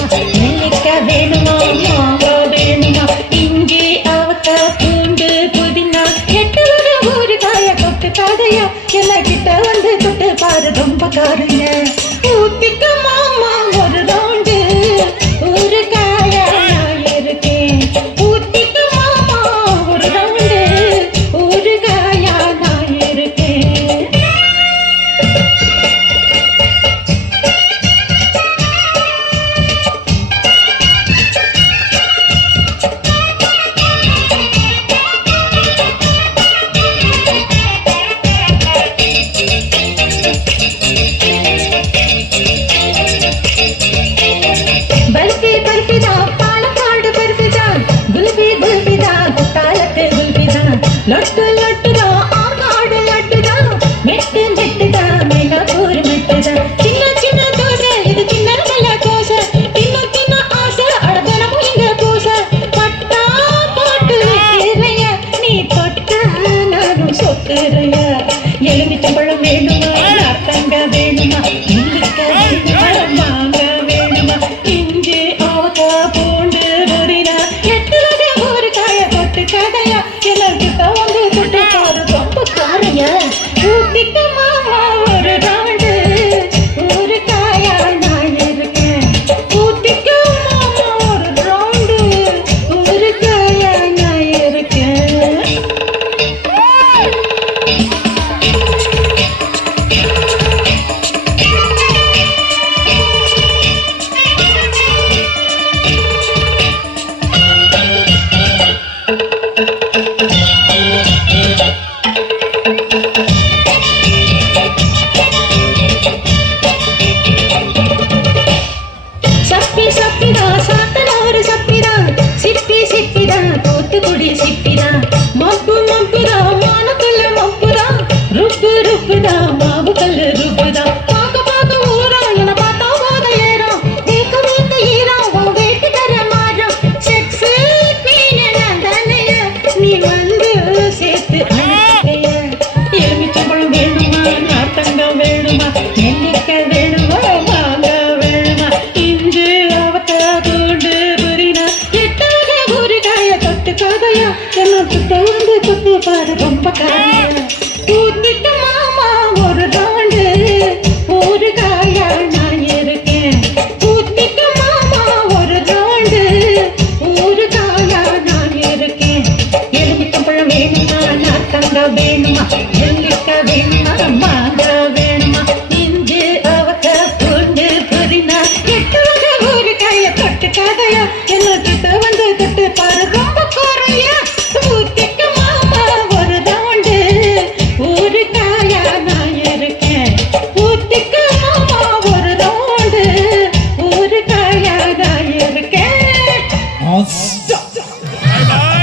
நினைக்க வேணுமா? வாங்க வேணுமா இங்கே அவக்கா பூண்டு புதினா எட்டு வர ஒரு காய கிட்ட வந்து தொட்டு பாரு ரொம்ப காருங்க. ஊத்திக்க ಲಟ್ಟ ಲಟ್ಟ தூத்துக்குடி சிப்பிதா மப்பு மப்புதா மானக்கல்ல மப்புதா ருப்பு ருப்புதா மாவு கல்லு ருப்புதா பாக்க பாக்க ஊரா என பார்த்தா போத ஏறம் வேக்க வேக்க ஈரம் உன் வேட்டு தர மாறம் செக்ஸ் பீன நந்தனைய நீ வந்து சேர்த்து அழைக்கைய எலுமிச்சம்பழம் வேணுமா நாத்தங்கம் வேணுமா நெல்லிக்காய் பாரு பொம்பக்கார கூத்திட்டு மாமா ஒரு ரவுண்டு ஒரு காயா நான் இருக்கேன். கூத்திட்டு மாமா ஒரு ரவுண்டு ஒரு காயா நான் இருக்கேன். எலுமிச்சம்பழம் வேணுமா? நான் தங்க வேணுமா? எல்லிக்க வேணுமா? மாங்க வேணுமா கதையா?